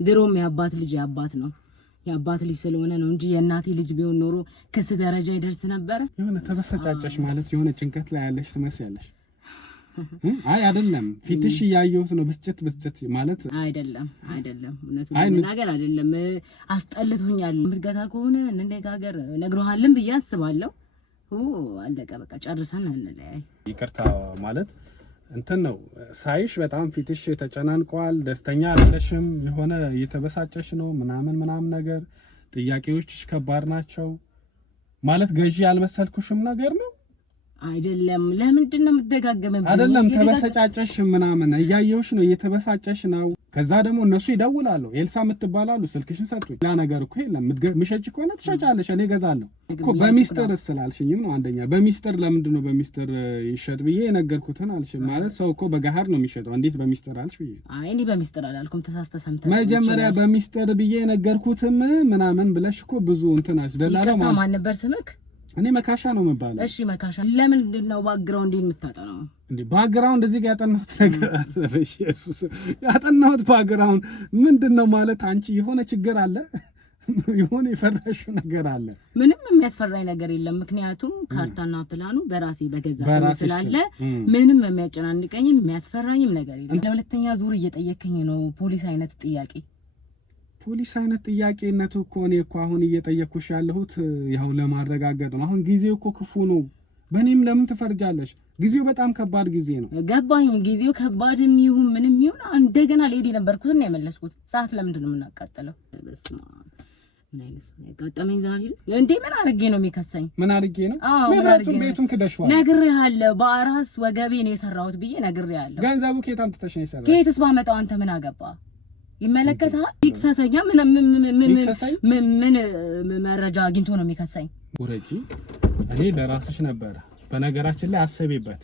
ድሮም ያባት ልጅ ያባት ነው ያባት ልጅ ስለሆነ ነው እንጂ የእናቴ ልጅ ቢሆን ኖሮ ክስ ደረጃ ይደርስ ነበር። የሆነ ተበሳጫጨሽ ማለት የሆነ ጭንቀት ላይ ያለሽ ትመስያለሽ። አይ አይደለም ፊትሽ ያየሁት ነው ብስጭት ማለት አይደለም እውነቱን ለመናገር አይደለም አስጠልቶኛል። ምትገታ ከሆነ እንነጋገር ነግሮሃልን ብዬ አስባለሁ። አለቀ በቃ ጨርሰን እንለያይ። ይቅርታ ማለት እንትን ነው ሳይሽ በጣም ፊትሽ ተጨናንቋል፣ ደስተኛ አይደለሽም፣ የሆነ እየተበሳጨሽ ነው ምናምን ነገር ጥያቄዎችሽ ከባድ ናቸው ማለት ገዢ ያልመሰልኩሽም ነገር ነው አይደለም። ለምንድን ነው የምትደጋገመው? አይደለም ተበሳጫጨሽ ምናምን እያየሁሽ ነው እየተበሳጨሽ ነው። ከዛ ደግሞ እነሱ ይደውላሉ ኤልሳ የምትባላሉ ስልክሽን ሰጡኝ። ያ ነገር እኮ የለም ምሸጭ ከሆነ ትሸጫለሽ እኔ እገዛለሁ እኮ በሚስጥር ስላልሽኝም ነው። አንደኛ በሚስጥር ለምንድን ነው በሚስጥር ይሸጥ ብዬ የነገርኩትን አልሽም ማለት ሰው እኮ በጋሃር ነው የሚሸጠው እንዴት በሚስጥር አልሽ ብዬ። አይ እኔ በሚስጥር አላልኩም ተሳስተህ ሰምተህ መጀመሪያ በሚስጥር ብዬ የነገርኩትም ምናምን ብለሽ እኮ ብዙ እንትናች ደላላ ማን ነበር ስምክ? እኔ መካሻ ነው የምባለው። እሺ መካሻ ለምንድን ነው ባክግራውንድ የምታጠናው? እንዴ ባክግራውንድ እዚህ ጋር ያጠናሁት ነገር አለ። ኢየሱስ ያጠናሁት ባክግራውንድ ምንድነው ማለት አንቺ የሆነ ችግር አለ የሆነ የፈራሽ ነገር አለ? ምንም የሚያስፈራኝ ነገር የለም። ምክንያቱም ካርታና ፕላኑ በራሴ በገዛ ስላለ ምንም የሚያጨናንቀኝም የሚያስፈራኝም ነገር የለም። ለሁለተኛ ዙር እየጠየከኝ ነው ፖሊስ አይነት ጥያቄ። ፖሊስ አይነት ጥያቄነቱ እኮ እኔ እኮ አሁን እየጠየኩሽ ያለሁት ያው ለማረጋገጥ ነው። አሁን ጊዜው እኮ ክፉ ነው። በእኔም ለምን ትፈርጃለሽ? ጊዜው በጣም ከባድ ጊዜ ነው። ገባኝ። ጊዜው ከባድም ይሁን ምንም ይሁን እንደገና ሌዲ ነበርኩት እና የመለስኩት ሰዓት ለምንድን ነው የምናቃጥለው? በስመ አብ ምን አይነት ነው ያጋጠመኝ ዛሬ? እንዴ ምን አድርጌ ነው የሚከሰኝ? ምን አድርጌ ነው? ንብረቱን ቤቱን ክደሽዋል። ነግሬሃለሁ። በአራስ ወገቤ ነው የሰራሁት ብዬ ነግሬሃለሁ። ገንዘቡ ከየት አምጥተሽ ነው የሰራው? ከየትስ ባመጣው አንተ ምን አገባ? ይመለከታል። ይክሰሰኛ ምን መረጃ አግኝቶ ነው የሚከሰኝ? ወረጂ እኔ ለራስሽ ነበር። በነገራችን ላይ አሰቢበት።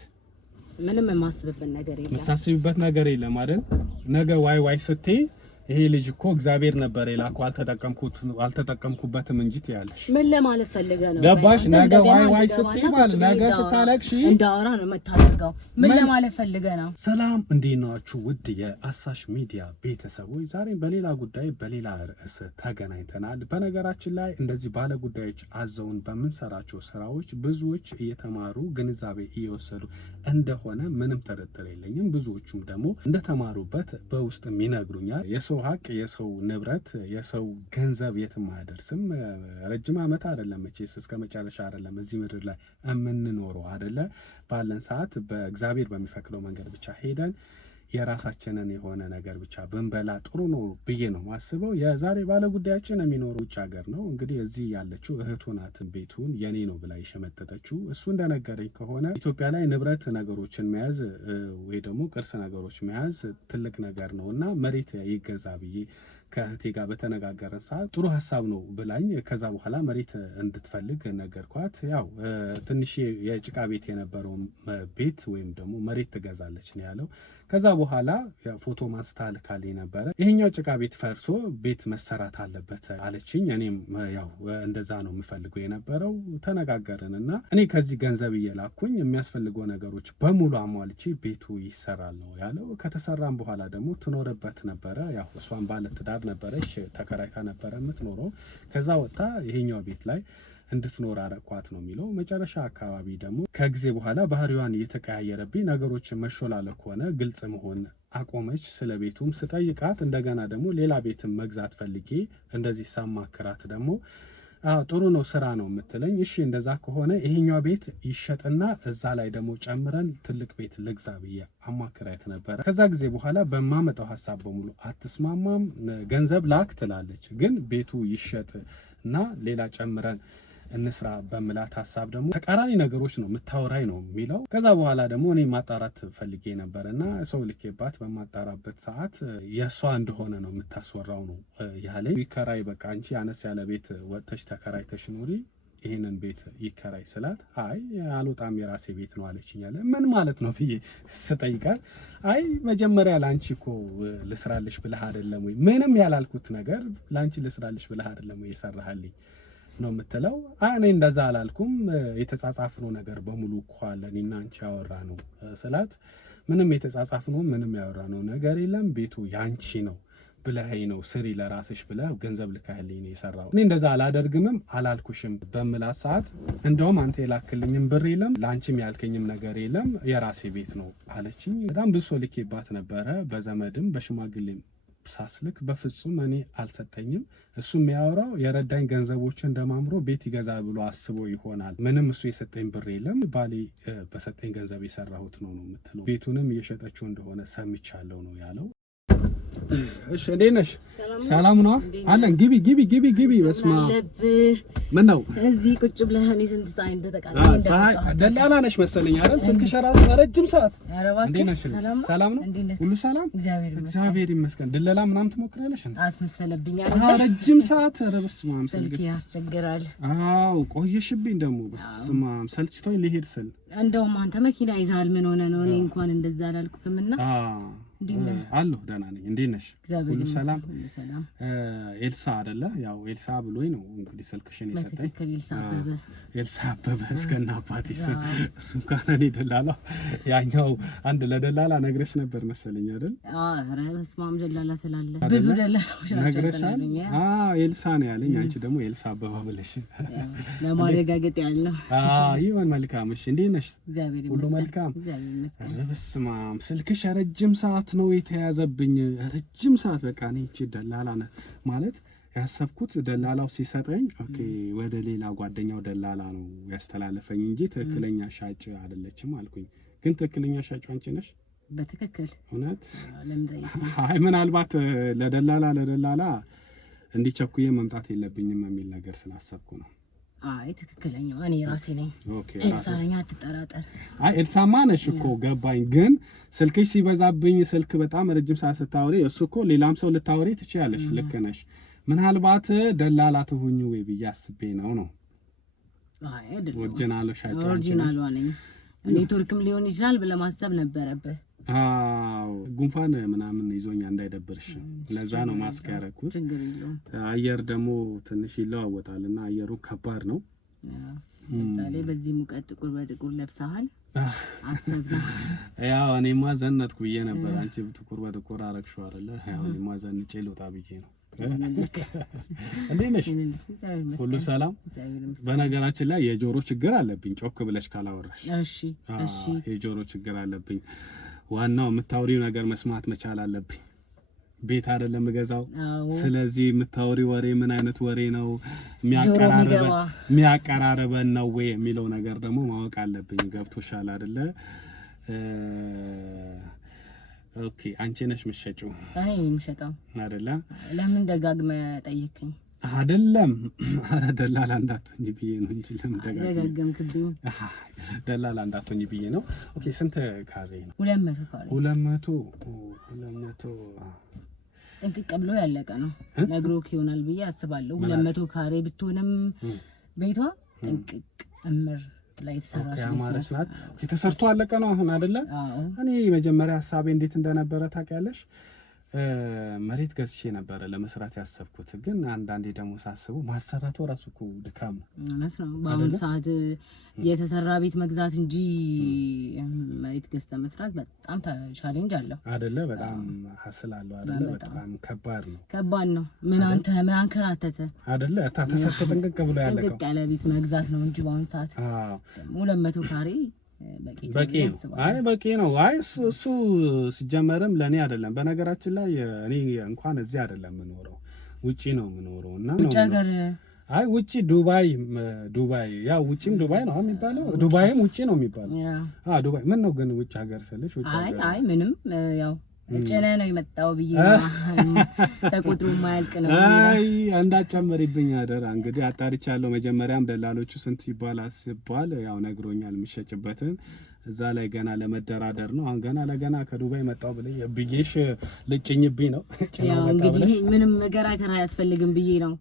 ምንም የማስብበት ነገር የለም። የምታስቢበት ነገር የለም አይደል? ነገ ዋይ ስትይ ይሄ ልጅ እኮ እግዚአብሔር ነበር የላከው አልተጠቀምኩበትም እንጂ ትያለሽ። ምን ለማለት ፈልገህ ነው? ገባሽ? ነገ ዋይ ስትይ ማለት ነገ ስታለቅሺ እንዳወራ ነው የምታደርገው። ምን ለማለት ፈልገህ ነው? ሰላም እንዴት ናችሁ ውድ የአሳሽ ሚዲያ ቤተሰቦች፣ ዛሬ በሌላ ጉዳይ በሌላ ርዕስ ተገናኝተናል። በነገራችን ላይ እንደዚህ ባለ ጉዳዮች አዘውን በምንሰራቸው ስራዎች ብዙዎች እየተማሩ ግንዛቤ እየወሰዱ እንደሆነ ምንም ጥርጥር የለኝም። ብዙዎቹም ደግሞ እንደተማሩበት በውስጥ ይነግሩኛል። የሰው ሀቅ የሰው ንብረት የሰው ገንዘብ የትም አያደርስም። ረጅም ዓመት አይደለም መቼስ እስከ መጨረሻ አይደለም እዚህ ምድር ላይ የምንኖረው አይደለ? ባለን ሰዓት በእግዚአብሔር በሚፈቅደው መንገድ ብቻ ሄደን የራሳችንን የሆነ ነገር ብቻ ብንበላ ጥሩ ነው ብዬ ነው ማስበው። የዛሬ ባለ ጉዳያችን የሚኖረው ውጭ ሀገር ነው። እንግዲህ እዚህ ያለችው እህቱ ናት ቤቱን የኔ ነው ብላ የሸመጠጠችው። እሱ እንደነገረኝ ከሆነ ኢትዮጵያ ላይ ንብረት ነገሮችን መያዝ ወይ ደግሞ ቅርስ ነገሮች መያዝ ትልቅ ነገር ነውና መሬት ይገዛ ብዬ ከእህቴ ጋር በተነጋገረን ሰዓት ጥሩ ሀሳብ ነው ብላኝ ከዛ በኋላ መሬት እንድትፈልግ ነገርኳት። ያው ትንሽ የጭቃ ቤት የነበረው ቤት ወይም ደግሞ መሬት ትገዛለች ነው ያለው። ከዛ በኋላ ፎቶ ማንስታ ልካልኝ ነበረ። ይሄኛው ጭቃ ቤት ፈርሶ ቤት መሰራት አለበት አለችኝ። እኔም ያው እንደዛ ነው የምፈልገው የነበረው። ተነጋገርንና እኔ ከዚህ ገንዘብ እየላኩኝ የሚያስፈልገው ነገሮች በሙሉ አሟልቼ ቤቱ ይሰራል ነው ያለው። ከተሰራም በኋላ ደግሞ ትኖርበት ነበረ። ያው እሷን ባለ ትዳር ነበረች፣ ተከራይታ ነበረ የምትኖረው። ከዛ ወጣ ይሄኛው ቤት ላይ እንድትኖር አረኳት ነው የሚለው። መጨረሻ አካባቢ ደግሞ ከጊዜ በኋላ ባህሪዋን እየተቀያየረብኝ ነገሮችን መሾላለክ ሆነ፣ ግልጽ መሆን አቆመች። ስለ ቤቱም ስጠይቃት እንደገና ደግሞ ሌላ ቤትም መግዛት ፈልጌ እንደዚህ ሳማክራት ደግሞ ጥሩ ነው ስራ ነው የምትለኝ። እሺ እንደዛ ከሆነ ይሄኛው ቤት ይሸጥና እዛ ላይ ደግሞ ጨምረን ትልቅ ቤት ልግዛ ብዬ አማክራት ነበረ። ከዛ ጊዜ በኋላ በማመጣው ሀሳብ በሙሉ አትስማማም። ገንዘብ ላክ ትላለች፣ ግን ቤቱ ይሸጥ እና ሌላ ጨምረን እንስራ በመላት ሀሳብ ደግሞ ተቃራኒ ነገሮች ነው የምታወራኝ ነው የሚለው። ከዛ በኋላ ደግሞ እኔ ማጣራት ፈልጌ ነበርና ሰው ልኬባት በማጣራበት ሰዓት የሷ እንደሆነ ነው የምታስወራው ነው ያለኝ። ይከራይ በቃ አንቺ አነስ ያለ ቤት ወጥተሽ ተከራይተሽ ኑሪ፣ ይሄንን ቤት ይከራይ ስላት አይ አልወጣም የራሴ ቤት ነው አለችኝ። አለ ምን ማለት ነው ብዬ ስጠይቃት አይ መጀመሪያ ላንቺ እኮ ልስራልሽ ብለህ አይደለም ወይ? ምንም ያላልኩት ነገር ላንቺ ልስራልሽ ብለህ አይደለም ወይ የሰራህልኝ ነው የምትለው። እኔ እንደዛ አላልኩም፣ የተጻጻፍነው ነገር በሙሉ እኮ አለ እኔና አንቺ ያወራነው ስላት ምንም የተጻጻፍነው ምንም ያወራነው ነገር የለም፣ ቤቱ ያንቺ ነው ብለኸኝ ነው ስሪ ለራስሽ ብለህ ገንዘብ ልከህልኝ ነው የሰራው። እኔ እንደዛ አላደርግምም አላልኩሽም በምላት ሰዓት እንደውም አንተ የላክልኝም ብር የለም ለአንቺም ያልከኝም ነገር የለም የራሴ ቤት ነው አለችኝ። በጣም ብሶ ልኬባት ነበረ በዘመድም በሽማግሌም ሳስልክ በፍጹም እኔ አልሰጠኝም። እሱ የሚያወራው የረዳኝ ገንዘቦች እንደማምሮ ቤት ይገዛ ብሎ አስቦ ይሆናል። ምንም እሱ የሰጠኝ ብር የለም ባሌ በሰጠኝ ገንዘብ የሰራሁት ነው የምትለው። ቤቱንም እየሸጠችው እንደሆነ ሰምቻለሁ ነው ያለው። እሺ እንዴት ነሽ? ሰላም ነው አለን። ግቢ ግቢ ግቢ ግቢ። በስማ ምን ነው እዚህ ቁጭ ብለህ እኔ ስንት ሰዓት እንደተቃጠለ ደላላ ነሽ መሰለኝ አይደል? ስልክ ሸራው ረጅም ሰዓት። እንዴት ነሽ? ሰላም ነው ሁሉ ሰላም? እግዚአብሔር ይመስገን። ድለላ ምናምን ትሞክራለሽ እንዴ? አስመሰለብኝ አይደል? ረጅም ሰዓት። ኧረ በስመ አብ ስልክ ያስቸግራል። አዎ ቆየሽብኝ ደግሞ በስመ አብ ሰልችቶኝ ልሄድ ስል እንደውም አንተ መኪና ይዛል ምን ሆነ ነው? እኔ እንኳን እንደዛ አላልኩህምና አለሁ ደህና ነኝ። እንዴት ነሽ? ሁሉ ሰላም? ኤልሳ አይደለ? ያው ኤልሳ ብሎኝ ነው እንግዲህ ስልክሽን የሰጠኝ። ኤልሳ አበበ እስከና አባትሽ እሱ እንኳን እኔ ደላላ ያኛው አንድ ለደላላ ነግረሽ ነበር መሰለኝ አይደል? ኧረ በስመ አብ ደላላ ስላለ ብዙ ደላላዎች ነግረሻል? ኤልሳ ነው ያለኝ። አንቺ ደግሞ ኤልሳ አበባ ብለሽ ለማረጋገጥ ያለው ይሁን። መልካም። እሺ እንዴት ነሽ? ሁሉ መልካም? በስመ አብ ስልክሽ ረጅም ሰዓት ነው የተያዘብኝ። ረጅም ሰዓት በቃ እኔ እቺ ደላላ ማለት ያሰብኩት ደላላው ሲሰጠኝ ኦኬ ወደ ሌላ ጓደኛው ደላላ ነው ያስተላለፈኝ እንጂ ትክክለኛ ሻጭ አይደለችም አልኩኝ። ግን ትክክለኛ ሻጭ አንቺ ነሽ? በትክክል እውነት? አይ ምናልባት ለደላላ እንዲቸኩዬ መምጣት የለብኝም የሚል ነገር ስላሰብኩ ነው። አይ ትክክለኛው እኔ ራሴ ነኝ። ኤልሳ ነኝ አትጠራጠር። አይ ኤልሳማ ነሽ እኮ ገባኝ። ግን ስልክሽ ሲበዛብኝ ስልክ በጣም ረጅም ሰዓት ስታወሪ እሱ እኮ ሌላም ሰው ልታወሪ ትችያለሽ። ልክ ነሽ። ምናልባት ደላላ ትሁኝ ወይ ብዬ አስቤ ነው። አይ አይደለም ኦሪጂናል ሻጭ ኦሪጂናል ነኝ። ኔትወርክም ሊሆን ይችላል ብለህ ማሰብ ነበረብህ። ጉንፋን ምናምን ይዞኛ እንዳይደብርሽ ለዛ ነው ማስክ ያደረኩት። አየር ደግሞ ትንሽ ይለዋወጣልና አየሩ ከባድ ነው። ለምሳሌ በዚህ ሙቀት ጥቁር በጥቁር ለብሰሃል አሰብና ያው እኔማ ዘነጥኩ ብዬ ነበር። አንቺ ጥቁር በጥቁር አረግሽው አይደለ? ያው እኔማ ዘንጬ ልውጣ ብዬ ነው። እንዴት ነሽ? ሁሉ ሰላም? በነገራችን ላይ የጆሮ ችግር አለብኝ ጮክ ብለሽ ካላወራሽ። እሺ የጆሮ ችግር አለብኝ። ዋናው የምታወሪው ነገር መስማት መቻል አለብኝ። ቤት አይደለም ገዛው። ስለዚህ የምታወሪው ወሬ ምን አይነት ወሬ ነው? የሚያቀራረበን ነው ወይ የሚለው ነገር ደግሞ ማወቅ አለብኝ። ገብቶሻል አይደለ? ኦኬ አንቺ ነሽ የምትሸጪው? እኔ የምሸጠው አይደለ? ለምን ደጋግመህ ጠየቅኝ? አይደለም አረ ደላላ እንዳትሆኝ ብዬ ነው እንጂ ለምን ደጋገምክብኝ? ደላላ እንዳትሆኝ ብዬ ነው። ኦኬ ስንት ካሬ ነው? 200 ካሬ። 200 ጥንቅቅ ብሎ ያለቀ ነው። ነግሮክ ይሆናል ብዬ አስባለሁ። 200 ካሬ ብትሆንም ቤቷ ጥንቅቅ እምር ላይ ተሰራሽ ናት። ተሰርቶ አለቀ ነው አሁን አይደለ? እኔ መጀመሪያ ሐሳቤ እንዴት እንደነበረ ታውቂያለሽ? መሬት ገዝቼ ነበረ ለመስራት ያሰብኩት። ግን አንዳንዴ ደግሞ ሳስበው ማሰራቱ ራሱ እኮ ድካም ነው። እውነት ነው። በአሁኑ ሰዓት የተሰራ ቤት መግዛት እንጂ መሬት ገዝተህ መስራት በጣም ቻሌንጅ አለው አይደለ? በጣም ሀስል አለው አይደለ? በጣም ከባድ ነው። ምን አንከራተተ አይደለ? ተሰርቶ ጥንቅቅ ብሎ ያለቀው ጥንቅቅ ያለ ቤት መግዛት ነው እንጂ በአሁኑ ሰዓት ደግሞ 200 ካሬ በቂ ነው። አይ በቂ ነው። አይ እሱ ሲጀመርም ለኔ አይደለም። በነገራችን ላይ እኔ እንኳን እዚህ አይደለም የምኖረው ውጪ ነው የምኖረው እና ውጭ ሀገር አይ ውጪ ዱባይ ያው ውጪም ዱባይ ነው የሚባለው። ዱባይም ውጪ ነው የሚባለው። ዱባይ ምን ነው ግን ውጭ ሀገር ስልሽ ውጭ ሀገር አይ ምንም ያው ጭነ ነው የመጣው ብዬ ተቆጥሮ ማያልቅ ነው። አይ እንዳጨመሪብኝ አደራ። እንግዲህ አጣርቻለሁ። መጀመሪያም ደላሎቹ ስንት ይባል ያው ነግሮኛል የሚሸጭበትን እዛ ላይ ገና ለመደራደር ነው። አሁን ገና ከዱባይ መጣው ብዬሽ ልጭኝብኝ ነው። ያው እንግዲህ ምንም መከራከር አያስፈልግም ብዬ ነው።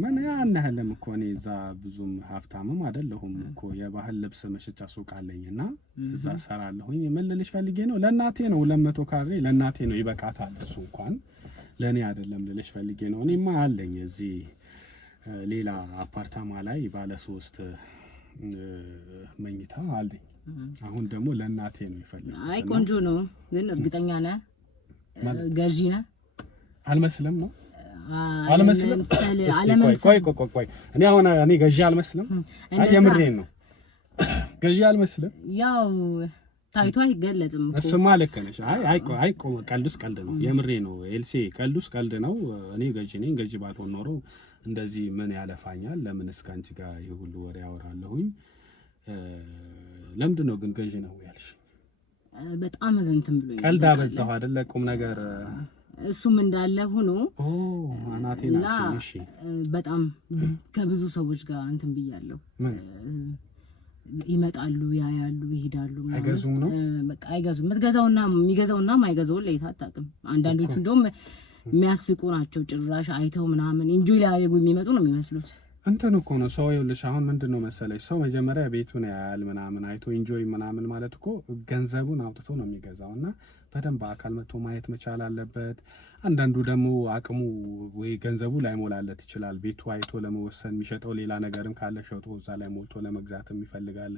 ምን ያናህለም እኮ እኔ እዛ ብዙም ሀብታምም አይደለሁም እኮ የባህል ልብስ መሸጫ ሱቅ አለኝና እዛ ሰራለሁኝ። ምን ልልሽ ፈልጌ ነው ለእናቴ ነው 200 ካሬ ለእናቴ ነው ይበቃታል። እሱ እንኳን ለኔ አይደለም ልልሽ ፈልጌ ነው። እኔማ አለኝ እዚህ ሌላ አፓርታማ ላይ ባለ 3 መኝታ አለኝ። አሁን ደግሞ ለእናቴ ነው ይፈልጋል። አይ ቆንጆ ነው ግን እርግጠኛ ነህ ገዢ ነህ? አልመስልም ነው አልመስልም። ቆይ እኔ አሁን እኔ ገዢ አልመስልም። የምሬን ነው ገዢ አልመስልም። ያው ታይቶ አይገለጽም እኮ እሱማ ልክ ነሽ። አይ ቀልዱስ ቀልድ ነው። የምሬ ነው ኤልሲ ቀልዱስ ቀልድ ነው። እኔ ገዢ ነኝ። ገዢ ባልሆን ኖሮ እንደዚህ ምን ያለፋኛል? ለምን እስከ አንቺ ጋር የሁሉ ወሬ ያወራለሁኝ? ለምንድን ነው ግን ገዢ ነው ያልሽ? በጣም እንትን ብሎኝ ቀልድ አበዛሁ አይደለ? ቁም ነገር እሱም እንዳለ ሆኖ አናቴና እሺ፣ በጣም ከብዙ ሰዎች ጋር እንትን ብያለሁ። ይመጣሉ፣ ያያሉ፣ ይሄዳሉ። አይገዙም ነው በቃ አይገዙም። የምትገዛውና የሚገዛውና ማይገዛው ለይታ አታውቅም። አንዳንዶቹ እንደውም የሚያስቁ ናቸው። ጭራሽ አይተው ምናምን ኢንጆይ ሊያደርጉ የሚመጡ ነው የሚመስሉት። እንትን እኮ ነው ሰው ይኸውልሽ፣ አሁን ምንድነው መሰለሽ ሰው መጀመሪያ ቤቱን ያያል ምናምን አይቶ ኢንጆይ ምናምን ማለት እኮ ገንዘቡን አውጥቶ ነው የሚገዛውና በደንብ አካል መጥቶ ማየት መቻል አለበት። አንዳንዱ ደግሞ አቅሙ ወይ ገንዘቡ ላይሞላለት ይችላል። ቤቱ አይቶ ለመወሰን የሚሸጠው ሌላ ነገርም ካለ ሸጦ እዛ ላይ ሞልቶ ለመግዛትም ይፈልጋል።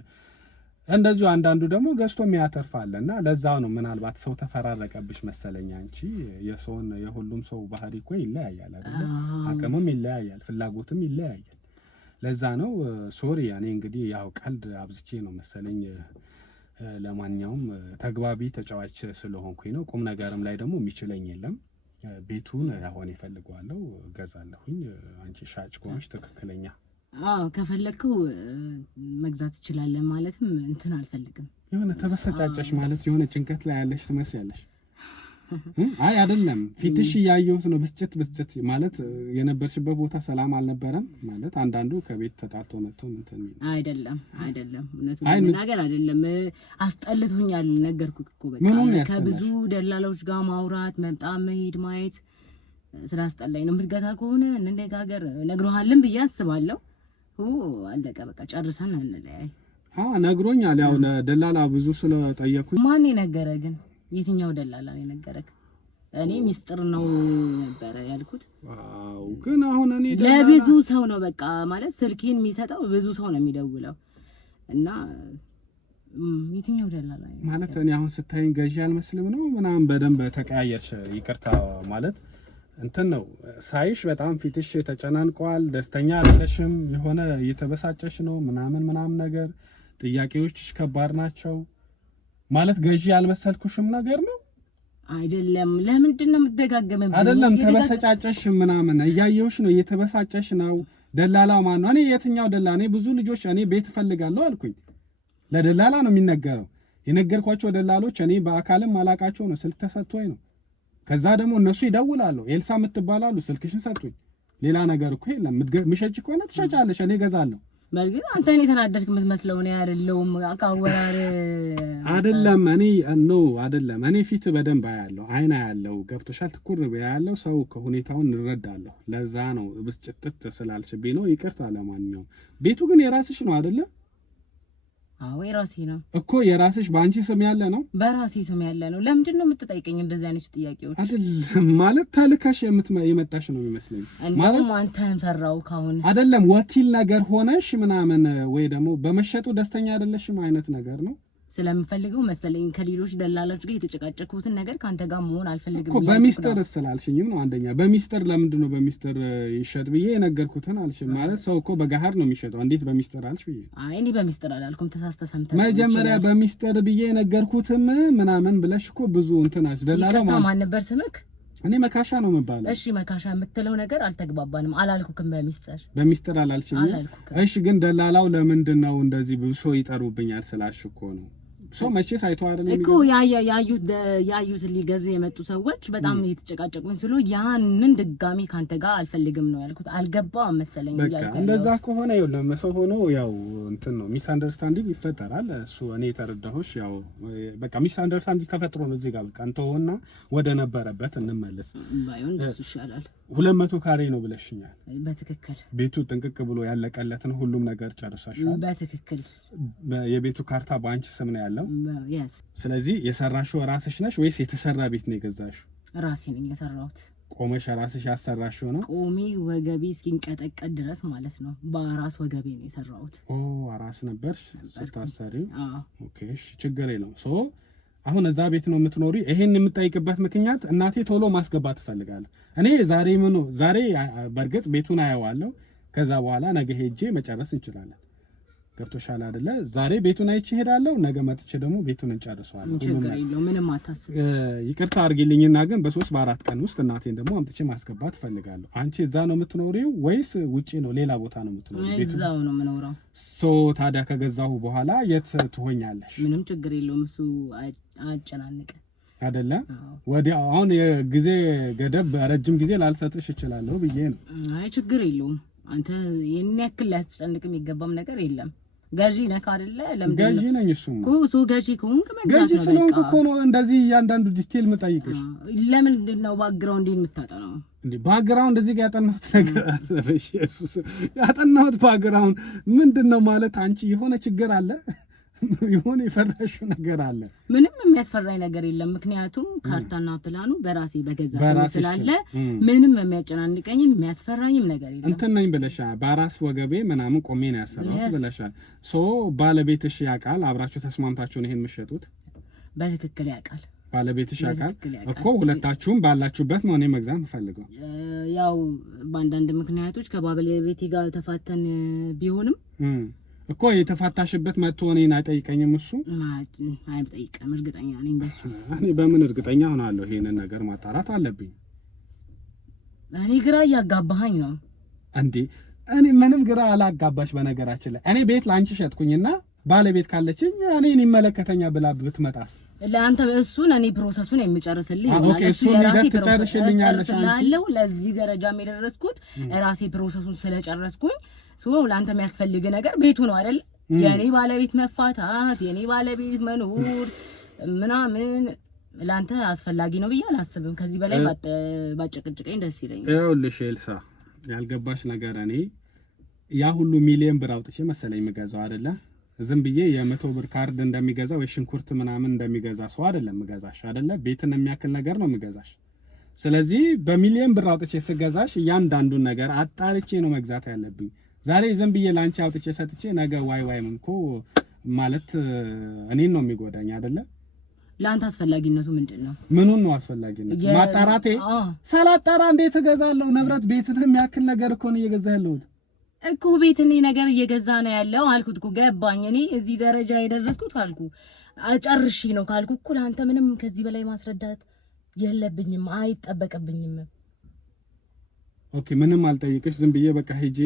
እንደዚሁ አንዳንዱ ደግሞ ገዝቶ የሚያተርፋል እና ለዛው ነው ምናልባት ሰው ተፈራረቀብሽ መሰለኝ አንቺ። የሰውን የሁሉም ሰው ባህሪ እኮ ይለያያል አይደል? አቅምም ይለያያል፣ ፍላጎትም ይለያያል። ለዛ ነው ሶሪ እኔ እንግዲህ ያው ቀልድ አብዝቼ ነው መሰለኝ። ለማንኛውም ተግባቢ ተጫዋች ስለሆንኩኝ ነው። ቁም ነገርም ላይ ደግሞ የሚችለኝ የለም። ቤቱን ያሆን ይፈልገዋለሁ፣ ገዛለሁኝ። አንቺ ሻጭ ከሆንሽ ትክክለኛ ከፈለከው መግዛት ትችላለህ። ማለትም እንትን አልፈልግም። የሆነ ተበሰጫጨሽ ማለት የሆነ ጭንቀት ላይ ያለሽ ትመስያለሽ። አይ አይደለም፣ ፊትሽ እያየሁት ነው። ብስጭት ማለት የነበርሽበት ቦታ ሰላም አልነበረም ማለት። አንዳንዱ ከቤት ተጣልቶ መጥቶ እንትን አይደለም እውነቱን ለመናገር አይደለም፣ አስጠልቶኛል። ነገርኩህ እኮ በቃ ከብዙ ደላሎች ጋር ማውራት፣ መምጣት፣ መሄድ፣ ማየት ስላስጠላኝ ነው። የምትገዛ ከሆነ እንነጋገር ነግሮሃልን ብዬ አስባለሁ። አለቀ በቃ ጨርሰን እንለያይ። ነግሮኛል። ያው ደላላ ብዙ ስለጠየኩኝ። ማን የነገረ ግን? የትኛው ደላላ ነው የነገረክ? እኔ ሚስጥር ነው ነበር ያልኩት። ዋው! ግን አሁን እኔ ለብዙ ሰው ነው በቃ ማለት ስልኬን የሚሰጠው ብዙ ሰው ነው የሚደውለው እና የትኛው ደላላ ማለት እኔ አሁን ስታይኝ ገዢ አልመስልም ነው ምናምን። በደንብ ተቀያየርሽ። ይቅርታ ማለት እንትን ነው ሳይሽ በጣም ፊትሽ ተጨናንቋል፣ ደስተኛ አይደለሽም፣ የሆነ እየተበሳጨሽ ነው ምናምን ነገር። ጥያቄዎችሽ ከባድ ናቸው ማለት ገዢ ያልመሰልኩሽም ነገር ነው አይደለም። ለምንድን ነው የምትደጋገመው? አይደለም ተበሰጫጨሽ ምናምን እያየሁሽ ነው፣ እየተበሳጨሽ ነው። ደላላው ማን ነው? እኔ የትኛው ደላላ? እኔ ብዙ ልጆች እኔ ቤት እፈልጋለሁ አልኩኝ። ለደላላ ነው የሚነገረው። የነገርኳቸው ደላሎች እኔ በአካልም አላቃቸው ነው፣ ስልክ ተሰጥቶኝ ነው። ከዛ ደግሞ እነሱ ይደውላሉ። ኤልሳ የምትባላሉ ስልክሽን ሰጡኝ። ሌላ ነገር እኮ የለም። ምሸጭ ከሆነ ትሸጫለሽ፣ እኔ እገዛለሁ። በርግጥ አንተ እኔ ተናደድክ የምትመስለው ነው አይደለም። አካወራር አይደለም እኔ አይደለም እኔ ፊት በደንብ አያለሁ፣ አይና ያለው ገብቶሻል። ትኩር ያለው ሰው ከሁኔታውን እንረዳለሁ። ለዛ ነው ብስጭት ስላልሽብኝ ነው። ይቅርታ። ለማንኛውም ቤቱ ግን የራስሽ ነው አይደለ? አዎ የራሴ ነው እኮ። የራስሽ በአንቺ ስም ያለ ነው? በራሴ ስም ያለ ነው። ለምንድን ነው የምትጠይቀኝ እንደዚህ አይነት ጥያቄዎች? አይደለም ማለት ተልከሽ የመጣሽ ነው የሚመስለኝ። ማለት አንተን ፈራው ካሁን አይደለም ወኪል ነገር ሆነሽ ምናምን ወይ ደግሞ በመሸጡ ደስተኛ አይደለሽም አይነት ነገር ነው። ስለምፈልገው መሰለኝ ከሌሎች ደላላዎች ጋር የተጨቃጨኩትን ነገር ካንተ ጋር መሆን አልፈልግም እኮ። በሚስጥር ስላልሽኝም ነው አንደኛ። በሚስጥር ለምንድን ነው በሚስጥር ይሸጥ ብዬ የነገርኩትን አልሽኝ ማለት። ሰው እኮ በገሃድ ነው የሚሸጠው፣ እንዴት በሚስጥር አልሽ ብዬ። አይ እኔ በሚስጥር አላልኩም፣ ተሳስተህ ሰምተህ። መጀመሪያ በሚስጥር ብዬ የነገርኩትም ምናምን ብለሽ እኮ ብዙ እንትናች ደላላው ማን ነበር ስምክ? እኔ መካሻ ነው የምባለው። እሺ መካሻ የምትለው ነገር አልተግባባንም። አላልኩክም በሚስጥር አላልሽኝ። እሺ ግን ደላላው ለምንድን ነው እንደዚህ ብዙ ሰው ይጠሩብኛል ስላልሽ እኮ ነው። ሰው መቼስ አይቶ አይደለም እኮ ያዩት ሊገዙ የመጡ ሰዎች በጣም እየተጨቃጨቁኝ ስለ ያንን ድጋሚ ካንተ ጋር አልፈልግም ነው ያልኩት። አልገባም መሰለኝ ያልኩት። እንደዛ ከሆነ ይኸውልህ ሰው ሆኖ ያው እንትን ነው ሚስ አንደርስታንዲንግ ይፈጠራል። እሱ እኔ ተረዳሁሽ። ያው በቃ ሚስ አንደርስታንዲንግ ተፈጥሮ ነው እዚህ ጋር በቃ እንተውና ወደ ነበረበት እንመለስ። ባይሆን እሱ ይሻላል። 200 ካሬ ነው ብለሽኛል። በትክክል ቤቱ ጥንቅቅ ብሎ ያለቀለትን ሁሉም ነገር ጨርሳሻል? በትክክል። የቤቱ ካርታ በአንቺ ስም ነው ያለው? yes። ስለዚህ የሰራሽው ራስሽ ነሽ ወይስ የተሰራ ቤት ነው የገዛሽው? ራሴ ነኝ የሰራሁት። ቆመሽ ራስሽ ያሰራሽው ነው? ቆሜ ወገቤ እስኪንቀጠቀጥ ድረስ ማለት ነው። በራስ ወገቤ ነው የሰራሁት። አራስ ነበርሽ ስታሰሪው? ኦኬ እሺ፣ ችግር የለውም። አሁን እዛ ቤት ነው የምትኖሪ። ይሄን የምጠይቅበት ምክንያት እናቴ ቶሎ ማስገባት ትፈልጋለህ። እኔ ዛሬ በርግጥ ቤቱን አየዋለሁ። ከዛ በኋላ ነገ ሄጄ መጨረስ እንችላለን። ገብቶሻል አይደለ? ዛሬ ቤቱን አይቼ ሄዳለሁ። ነገ መጥቼ ደግሞ ቤቱን እንጨርሰዋለን። ችግር የለውም፣ ምንም አታስብ። ይቅርታ አድርጊልኝና ግን በ3 በ4 ቀን ውስጥ እናቴን ደግሞ አምጥቼ ማስገባት ፈልጋለሁ። አንቺ እዛ ነው የምትኖሪው ወይስ ውጪ ነው ሌላ ቦታ ነው የምትኖሪው? እዛው ነው የምኖረው። ታዲያ ከገዛሁ በኋላ የት ትሆኛለሽ? ምንም ችግር የለውም፣ እሱ አጨናንቀ አይደለ? ወዲያው አሁን የጊዜ ገደብ ረጅም ጊዜ ላልሰጥሽ እችላለሁ ብዬ ነው። አይ ችግር የለውም። አንተ የኔ ያክል ሊያስጨንቅ የሚገባም ነገር የለም። ገዢ ነህ አይደለ? ለምን ገዢ ነኝ? እሱም እኮ ገዢ ከሆንክ መግዛት ነው። ገዢ ስለሆንኩ እኮ ነው እንደዚህ እያንዳንዱ ዲቴል የምጠይቅሽ። ለምንድን ነው ባክግራውንድ የምታጠናው? እንዴ ባክግራውንድ እዚህ ጋር ያጠናሁት ነገር አለ። በኢየሱስ ያጠናሁት ባክግራውንድ ምንድነው ማለት? አንቺ የሆነ ችግር አለ የሆነ የፈራሽው ነገር አለ? ምንም የሚያስፈራኝ ነገር የለም። ምክንያቱም ካርታና ፕላኑ በራሴ በገዛ ስላለ ምንም የሚያጨናንቀኝም የሚያስፈራኝም ነገር የለም። እንትን ነኝ ብለሻል። በራስ ወገቤ ምናምን ቆሜ ነው ያሰራሁት ብለሻል። ባለቤትሽ ያውቃል? አብራችሁ ተስማምታችሁን ይሄን የምትሸጡት? በትክክል ያውቃል። ባለቤትሽ ያውቃል እኮ? ሁለታችሁም ባላችሁበት ነው እኔ መግዛት የምፈልገው። ያው በአንዳንድ ምክንያቶች ከባለቤቴ ጋር ተፋተን ቢሆንም እኮ የተፋታሽበት መጥቶ እኔን አይጠይቀኝም። እሱ አይጠይቅም። እርግጠኛ ነኝ በሱ። እኔ በምን እርግጠኛ ሆናለሁ? ይሄንን ነገር ማጣራት አለብኝ። እኔ ግራ እያጋባኸኝ ነው እንዴ? እኔ ምንም ግራ አላጋባሽ። በነገራችን ላይ እኔ ቤት ላንቺ ሸጥኩኝና ባለቤት ካለችኝ እኔን ይመለከተኛ ብላ ብትመጣስ? ለአንተ እሱን እኔ ፕሮሰሱን የምጨርስልኝ ኦኬ፣ እሱን ነገር ትጨርሽልኛለሽ አንቺ። ለዚህ ደረጃም የደረስኩት ራሴ ፕሮሰሱን ስለጨረስኩኝ ለአንተ የሚያስፈልግ ነገር ቤቱ ነው አይደል? የኔ ባለቤት መፋታት፣ የኔ ባለቤት መኖር ምናምን ለአንተ አስፈላጊ ነው ብዬ አላስብም። ከዚህ በላይ ባጨቅጭቀኝ ደስ ይለኛል። ይኸውልሽ ኤልሳ፣ ያልገባሽ ነገር እኔ ያ ሁሉ ሚሊዮን ብር አውጥቼ መሰለኝ የምገዛው አይደለ? ዝም ብዬ የ100 ብር ካርድ እንደሚገዛ ወይ ሽንኩርት ምናምን እንደሚገዛ ሰው አይደለም የምገዛሽ አይደለ? ቤትን የሚያክል ነገር ነው የምገዛሽ። ስለዚህ በሚሊዮን ብር አውጥቼ ስገዛሽ እያንዳንዱን ነገር አጣርቼ ነው መግዛት ያለብኝ። ዛሬ ዝም ብዬ ላንቺ አውጥቼ ሰጥቼ ነገ ዋይ እኮ ማለት እኔን ነው የሚጎዳኝ አይደለ? ለአንተ አስፈላጊነቱ ምንድነው? ምኑን ነው አስፈላጊነቱ? ማጣራቴ። ሳላጣራ እንዴት እገዛለሁ? ንብረት ቤትን የሚያክል ነገር እኮ ነው እየገዛ ያለሁት እኮ። ቤትን ነገር እየገዛ ነው ያለው አልኩት እኮ። ገባኝ። እኔ እዚህ ደረጃ የደረስኩት አልኩ አጨርሺ ነው ካልኩ እኮ ለአንተ ምንም ከዚህ በላይ ማስረዳት የለብኝም፣ አይጠበቅብኝም። ኦኬ፣ ምንም አልጠይቅሽ። ዝም ብዬ በቃ ሄጄ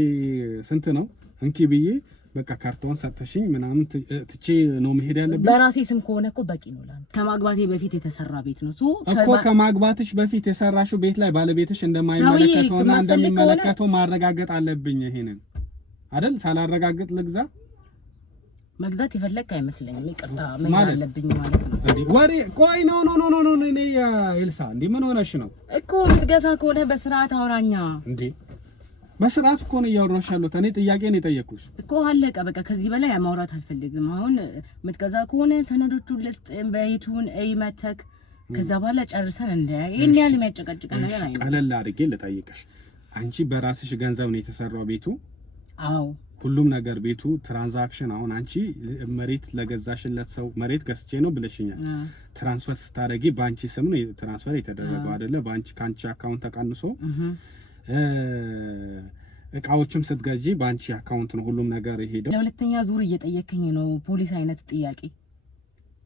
ስንት ነው እንኪ ብዬ በቃ ካርታውን ሰጥተሽኝ ምናምን ትቼ ነው መሄድ ያለብኝ። በራሴ ስም ከሆነ እኮ በቂ ነው። ላንተ ከማግባቴ በፊት የተሰራ ቤት ነው እኮ። ከማግባትሽ በፊት የሰራሽው ቤት ላይ ባለቤትሽ እንደማይመለከተውና እንደሚመለከተው ማረጋገጥ አለብኝ። ይሄንን አይደል? ሳላረጋግጥ ልግዛ? መግዛት የፈለክ አይመስለኝም። ይቅርታ መሄድ አለብኝ ማለት ነው። እንዴ ወሬ ቆይ ኖ እኔ ኤልሳ፣ እንዴ ምን ሆነሽ ነው እኮ? የምትገዛ ከሆነ በስርዓት አውራኛ። እንዴ በስርዓት እኮ ነው እያወራሽ ያለሁት። እኔ ጥያቄ ነው የጠየኩሽ እኮ። አለቀ በቃ። ከዚህ በላይ ማውራት አልፈልግም። አሁን የምትገዛ ከሆነ ሰነዶቹን ልስጥ፣ በይቱን እይመተክ፣ ከዛ በኋላ ጨርሰን ይሄን ያህል የሚያጨቃጭቅ ነገር አይደለም። ቀለል አድርጌ ልጠይቅሽ። አንቺ በራስሽ ገንዘብ ነው የተሰራው ቤቱ? አዎ ሁሉም ነገር ቤቱ ትራንዛክሽን። አሁን አንቺ መሬት ለገዛሽለት ሰው መሬት ገዝቼ ነው ብለሽኛል። ትራንስፈር ስታደርጊ ባንቺ ስም ነው ትራንስፈር የተደረገው አይደለ? ባንቺ ካንቺ አካውንት ተቀንሶ እቃዎችም ስትገዢ ባንቺ አካውንት ነው ሁሉም ነገር ይሄደው። ለሁለተኛ ዙር እየጠየከኝ ነው ፖሊስ አይነት ጥያቄ።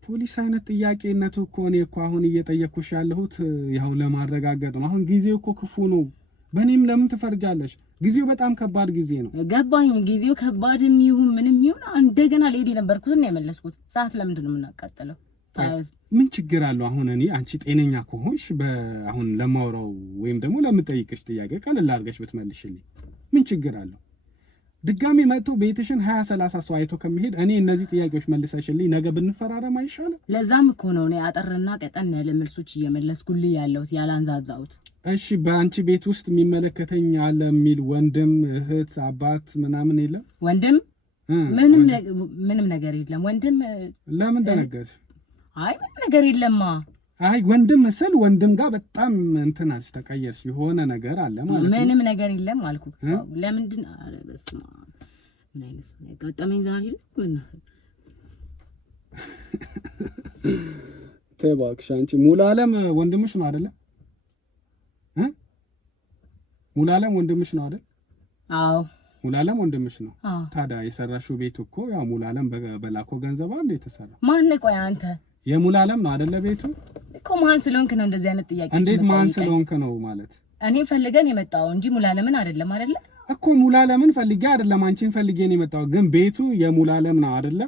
ፖሊስ አይነት ጥያቄነቱ እኮ እኔ እኮ አሁን እየጠየኩሽ ያለሁት ያው ለማረጋገጥ ነው። አሁን ጊዜው እኮ ክፉ ነው። በእኔም ለምን ትፈርጃለሽ? ጊዜው በጣም ከባድ ጊዜ ነው። ገባኝ። ጊዜው ከባድም ይሁን ምንም ይሁን እንደገና ልሄድ የነበርኩትን ነው የመለስኩት። ሰዓት ለምንድን ነው የምናቃጥለው? ምን ችግር አለው? አሁን እኔ አንቺ ጤነኛ ከሆንሽ አሁን ለማውራው ወይም ደግሞ ለምጠይቅሽ ጥያቄ ቀለል አድርገሽ ብትመልሽልኝ ምን ችግር አለው? ድጋሚ መጥቶ ቤትሽን 20-30 ሰው አይቶ ከመሄድ እኔ እነዚህ ጥያቄዎች መልሰሽልኝ ነገ ብንፈራረም አይሻልም? ለዛም እኮ ነው እኔ አጠርና ቀጠን ያለ መልሶች እየመለስኩልኝ ያለሁት ያላንዛዛሁት። እሺ በአንቺ ቤት ውስጥ የሚመለከተኝ አለ የሚል ወንድም እህት አባት ምናምን የለም? ወንድም ምንም ነገር የለም። ወንድም ለምን ደነገርሽ? አይ ምንም ነገር የለማ። አይ ወንድም መሰል ወንድም ጋር በጣም እንትናስ ተቀየርሽ። የሆነ ነገር አለ ማለት ነው። ምንም ነገር የለም አልኩት። ለምንድን አረ በስመ አብ ምን አይነት ነው ያጋጠመኝ ዛሬ ነው? ምን ተባክሽ አንቺ ሙሉዓለም ወንድምሽ ነው አይደለ? ሙሉዓለም ወንድምሽ ነው አይደል? አዎ ሙሉዓለም ወንድምሽ ነው። ታዲያ የሰራሽው ቤት እኮ ያው ሙሉዓለም በላኮ ገንዘብ አንዴ ተሰራ። ማን ቆይ አንተ የሙሉዓለም ነው አይደለ ቤቱ? እኮ ማን ስለሆንክ ነው እንደዚህ አይነት ጥያቄ? እንዴት ማን ስለሆንክ ነው ማለት? እኔ ፈልገን የመጣው እንጂ ሙሉዓለምን አይደለም አይደለ? እኮ ሙሉዓለምን ፈልጌ አይደለም አንቺን ፈልጌ ነው የመጣው። ግን ቤቱ የሙሉዓለም ነው አይደለ?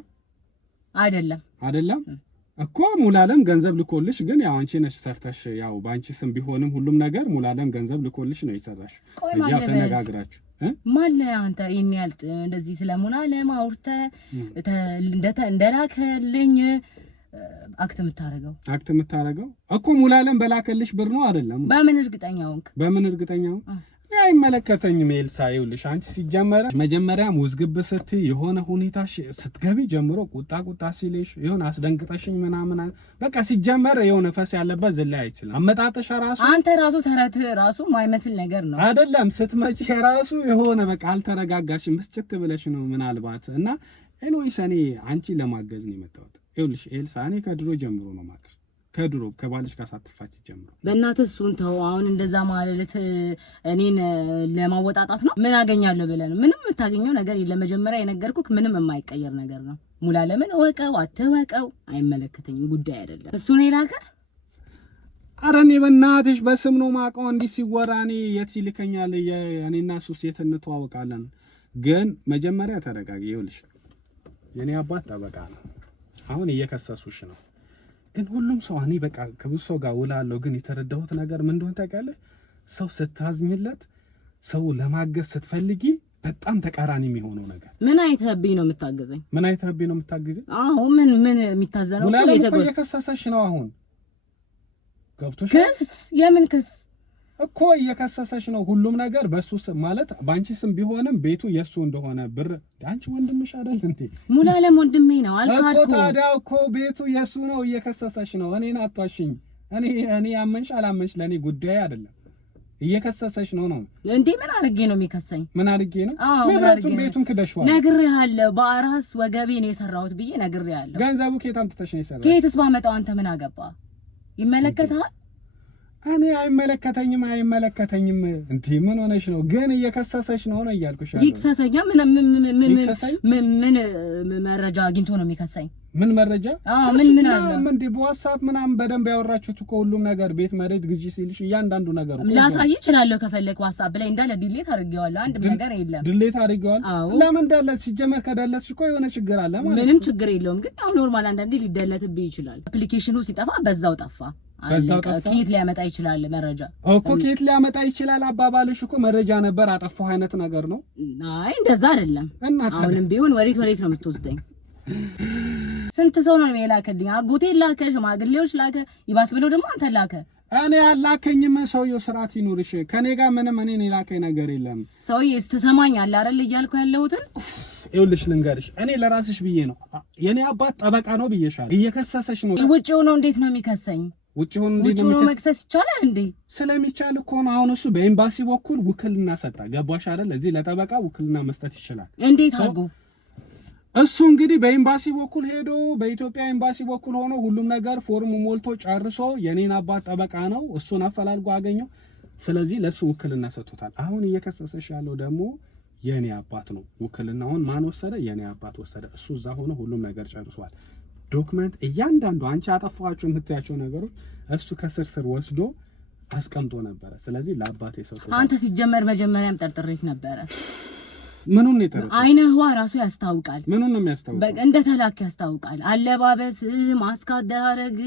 አይደለም እኮ ሙሉዓለም ገንዘብ ልኮልሽ፣ ግን ያው አንቺ ነሽ ሰርተሽ፣ ያው ባንቺ ስም ቢሆንም ሁሉም ነገር ሙሉዓለም ገንዘብ ልኮልሽ ነው የሰራሽ። ያው ተነጋግራችሁ ማለ አንተ ይሄን ያልጥ እንደዚህ ስለሙሉዓለም አውርተህ እንደላከልኝ አክት የምታረገው እኮ ሙሉዓለም በላከልሽ ብር ነው አይደለም? በምን እርግጠኛ ሆንክ? አይመለከተኝም ኤልሳ። ይኸውልሽ አንቺ ሲጀመር መጀመሪያም ውዝግብ ስትይ የሆነ ሁኔታ ስትገቢ ጀምሮ ቁጣ ሲልሽ የሆነ አስደንግጠሽኝ ምናምን በቃ ሲጀመር የሆነ ፈስ ያለበት ዝላይ አይችልም። አመጣጥሽ ራሱ አንተ ራሱ ተረት ራሱ ማይመስል ነገር ነው አይደለም? ስትመጪ ራሱ የሆነ በቃ አልተረጋጋሽም፣ ብስጭት ብለሽ ነው ምናልባት። እና ኤኒዌይስ እኔ አንቺ ለማገዝ ነው የመጣሁት። ይኸውልሽ ኤልሳ እኔ ከድሮ ጀምሮ ነው ማቀሽ ከድሮ ከባልሽ ጋር ሳትፋች ጀምሮ በእናትህ እሱን ተው። አሁን እንደዛ ማለት እኔን ለማወጣጣት ነው። ምን አገኛለሁ ብለህ ነው? ምንም የምታገኘው ነገር የለም። መጀመሪያ የነገርኩህ ምንም የማይቀየር ነገር ነው። ሙሉዓለምን እወቀው አትወቀው አይመለከተኝም፣ ጉዳይ አይደለም። እሱ ነው የላከህ። ኧረ እኔ በእናትሽ በስም ነው የማውቀው። እንዲህ ሲወራ እኔ የት ይልከኛል? እኔና እሱስ የት እንተዋወቃለን? ግን መጀመሪያ ተረጋጊ። ይኸውልሽ የኔ አባት ጠበቃ ነው። አሁን እየከሰሱሽ ነው። ግን ሁሉም ሰው እኔ በቃ ከብዙ ሰው ጋር ውላለሁ። ግን የተረዳሁት ነገር ምን እንደሆነ ታውቂያለሽ? ሰው ስታዝኝለት፣ ሰው ለማገዝ ስትፈልጊ በጣም ተቃራኒ የሚሆነው ነገር። ምን አይተህብኝ ነው የምታገዘኝ? አዎ ምን የሚታዘነው እኮ እየከሰሰሽ ነው አሁን። ገብቶሽ? ክስ? የምን ክስ እኮ እየከሰሰሽ ነው። ሁሉም ነገር በሱ ስም ማለት ባንቺ ስም ቢሆንም ቤቱ የሱ እንደሆነ ብር አንቺ ወንድምሽ አይደል እንዴ? ሙሉዓለም ወንድሜ ነው አልካድኩ። ታዲያ እኮ ቤቱ የሱ ነው፣ እየከሰሰሽ ነው። እኔን አቷሽኝ። እኔ ያመንሽ አላመንሽ ለኔ ጉዳይ አይደለም። እየከሰሰሽ ነው እንዴ? ምን አድርጌ ነው የሚከሰኝ? ምን አድርጌ ነው? ንብረቱን ቤቱን ክደሽዋል። ነግሬሃለሁ። በአራስ ወገቤ ነው የሰራሁት ብዬ ነግሬሃለሁ። ገንዘቡ ከየት አምጥተሽ ነው የሰራው? ከየትስ ባመጣው አንተ ምን አገባ? ይመለከታል። እኔ አይመለከተኝም እንዴ? ምን ሆነሽ ነው? ግን እየከሰሰሽ ነው እያልኩሽ ያለው። ይክሰሰኛ ምን መረጃ አግኝቶ ነው የሚከሰኝ? ምን መረጃ? ምን አለ? እንዴ በዋትስአፕ ምናምን በደንብ ያወራችሁት እኮ ሁሉም ነገር ቤት መሬት ግዢ ሲልሽ እያንዳንዱ ነገር እኮ ላሳይ እችላለሁ ከፈለክ። ዋትስአፕ ላይ እንዳለ ዲሌት አድርጌዋለሁ። አንድም ነገር የለም። ዲሌት አድርጌዋለሁ። ለምን እንዳለ ሲጀመር ከደለትሽ እኮ የሆነ ችግር አለ ማለት። ምንም ችግር የለውም። ግን ያው ኖርማል አንዳንዴ ሊደለትብህ ይችላል። አፕሊኬሽኑ ሲጠፋ በዛው ጠፋ። ከየት ሊያመጣ ይችላል መረጃ? እኮ ከየት ሊያመጣ ይችላል አባባልሽ እኮ መረጃ ነበር አጠፋው አይነት ነገር ነው። አይ እንደዛ አይደለም። አሁንም ቢሆን ወዴት ነው የምትወስደኝ? ስንት ሰው ነው የላከልኝ? አጎቴ ላከ፣ ሽማግሌዎች ላከ፣ ይባስ ብለው ደግሞ አንተ ላከ። እኔ አላከኝም። ሰውዬው ስርዓት ይኑርሽ። ከኔ ጋር ምንም እኔን የላከኝ ነገር የለም። ሰውዬ ትሰማኛለህ አይደል እያልኩ ያለሁትን? ይኸውልሽ ልንገርሽ፣ እኔ ለራስሽ ብዬ ነው። የኔ አባት ጠበቃ ነው ብዬሻለሁ። እየከሰሰሽ ነው። ውጪው ነው። እንዴት ነው የሚከሰኝ? ውጪው ነው መክሰስ ይቻላል እንዴ? ስለሚቻል እኮ ነው። አሁን እሱ በኤምባሲ በኩል ውክልና ሰጣ። ገባሽ አይደል? እዚህ ለጠበቃ ውክልና መስጠት ይችላል። እንዴት አድርጎ? እሱ እንግዲህ በኤምባሲ በኩል ሄዶ በኢትዮጵያ ኤምባሲ በኩል ሆኖ ሁሉም ነገር ፎርም ሞልቶ ጨርሶ የኔን አባት ጠበቃ ነው፣ እሱን አፈላልጎ አገኘው። ስለዚህ ለሱ ውክልና ሰጥቶታል። አሁን እየከሰሰሽ ያለው ደግሞ የኔ አባት ነው። ውክልናውን ማን ወሰደ? የኔ አባት ወሰደ። እሱ እዛ ሆኖ ሁሉም ነገር ጨርሷል። ዶክመንት እያንዳንዱ አንቺ አጠፋችሁ የምትያቸው ነገሮች እሱ ከስር ወስዶ አስቀምጦ ነበረ። ስለዚህ ለአባቴ ሰጥቶታል። አንተ ሲጀመር መጀመሪያም ጠርጥሬት ነበረ። ምኑን ነው የጠረጠረው? አይነህዋ ራሱ ያስታውቃል። ምኑን ነው የሚያስታውቀው? በቃ እንደ ተላክ ያስታውቃል። አለባበስ፣ ማስክ አደራረግ፣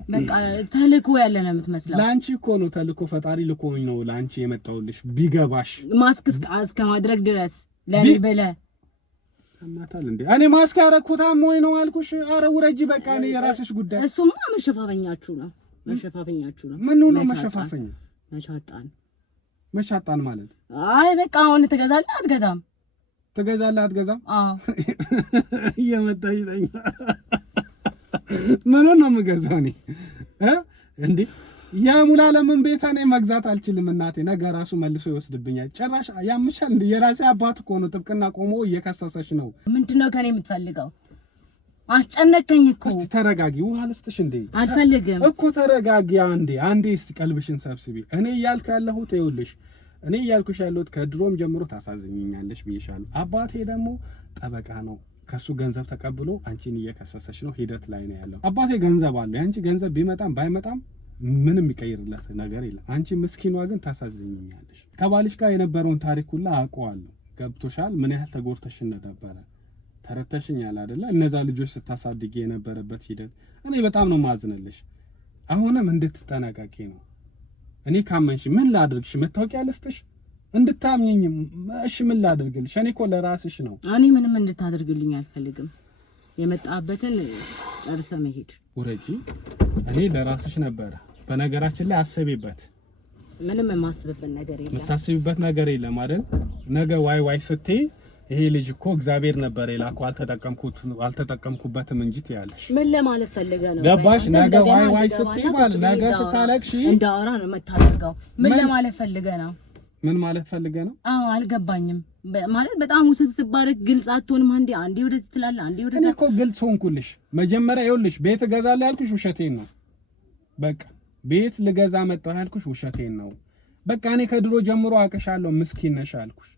በቃ ተልኮ ያለ ነው የምትመስለው። ላንቺ እኮ ነው ተልኮ፣ ፈጣሪ ልኮኝ ነው ላንቺ የመጣውልሽ። ቢገባሽ ማስክ እስከ ማድረግ ድረስ ለኔ ብለህ አማታል እንዴ? እኔ ማስክ ያረኩት አሞኝ ነው አልኩሽ። አረ ውረጂ በቃ፣ እኔ የራስሽ ጉዳይ። እሱማ መሸፋፈኛችሁ ነው። ምኑ ነው መሸፋፈኛ? መቻጣን ማለት አይ በቃ አሁን ትገዛለህ አትገዛም? አትገዛም? አዎ እየመጣሽ ተኛ። ምን ነው የምገዛው እኔ እንዴ? የሙሉዓለምን ቤት እኔ መግዛት አልችልም እናቴ። ነገ ራሱ መልሶ ይወስድብኛል። ጭራሽ ያምሻል እንዴ? የራሴ አባት እኮ ነው ጥብቅና ቆሞ እየከሰሰሽ ነው። ምንድነው ከኔ የምትፈልገው? አስጨነቀኝ እኮ። እስቲ ተረጋጊ። ውሃ ልስጥሽ እንዴ? አልፈልግም እኮ ተረጋጊ። አንዴ እስቲ ቀልብሽን ሰብስቢ። እኔ እያልኩ ያለሁት ይኸውልሽ፣ እኔ እያልኩሽ ያለሁት ከድሮም ጀምሮ ታሳዝኝኛለሽ ብዬሻለሁ። አባቴ ደግሞ ጠበቃ ነው። ከሱ ገንዘብ ተቀብሎ አንቺን እየከሰሰሽ ነው። ሂደት ላይ ነው ያለው። አባቴ ገንዘብ አለ። አንቺ ገንዘብ ቢመጣም ባይመጣም ምንም የሚቀይርለት ነገር የለም። አንቺ ምስኪኗ ግን ታሳዝኝኛለሽ። ከባልሽ ጋር የነበረውን ታሪክ ሁላ አውቀዋለሁ። ገብቶሻል? ምን ያህል ተጎድተሽ እንደነበረ ተረተሽኛል አይደለ? እነዛ ልጆች ስታሳድጊ የነበረበት ሂደት እኔ በጣም ነው ማዝነልሽ። አሁንም እንድትጠነቀቂ ነው። እኔ ካመንሽ ምን ላድርግሽ? መታወቂያ ልስጥሽ እንድታምኚኝ? እሺ ምን ላድርግልሽ? እኔ እኮ ለራስሽ ነው። እኔ ምንም እንድታደርግልኝ አልፈልግም። የመጣበትን ጨርሰ መሄድ ወረጂ። እኔ ለራስሽ ነበረ። በነገራችን ላይ አሰቢበት። ምንም የማስብበት ነገር የለም። የምታስቢበት ነገር የለም አይደል? ነገ ዋይ ስትይ ይሄ ልጅ እኮ እግዚአብሔር ነበር የላከው አልተጠቀምኩበትም እንጂ ትያለሽ። ምን ለማለት ፈልገ ነው? ገባሽ? ነገ ዋይ ስትይ ማለት ነገ ስታለቅሺ እንዳወራ ነው የምታደርገው። ምን ለማለት ፈልገ ነው? ምን ማለት ፈልገ ነው? አዎ አልገባኝም። ማለት በጣም ውስብስብ ባረክ ግልጽ አትሆንም። አንዴ ወደዚህ ትላለህ፣ አንዴ ወደዛ። እኔ እኮ ግልጽ ሆንኩልሽ። መጀመሪያ ይኸውልሽ ቤት እገዛለሁ ያልኩሽ ውሸቴን ነው። በቃ ቤት ልገዛ መጣሁ ያልኩሽ ውሸቴን ነው። በቃ እኔ ከድሮ ጀምሮ አውቅሻለሁ፣ ምስኪን ነሽ አልኩሽ።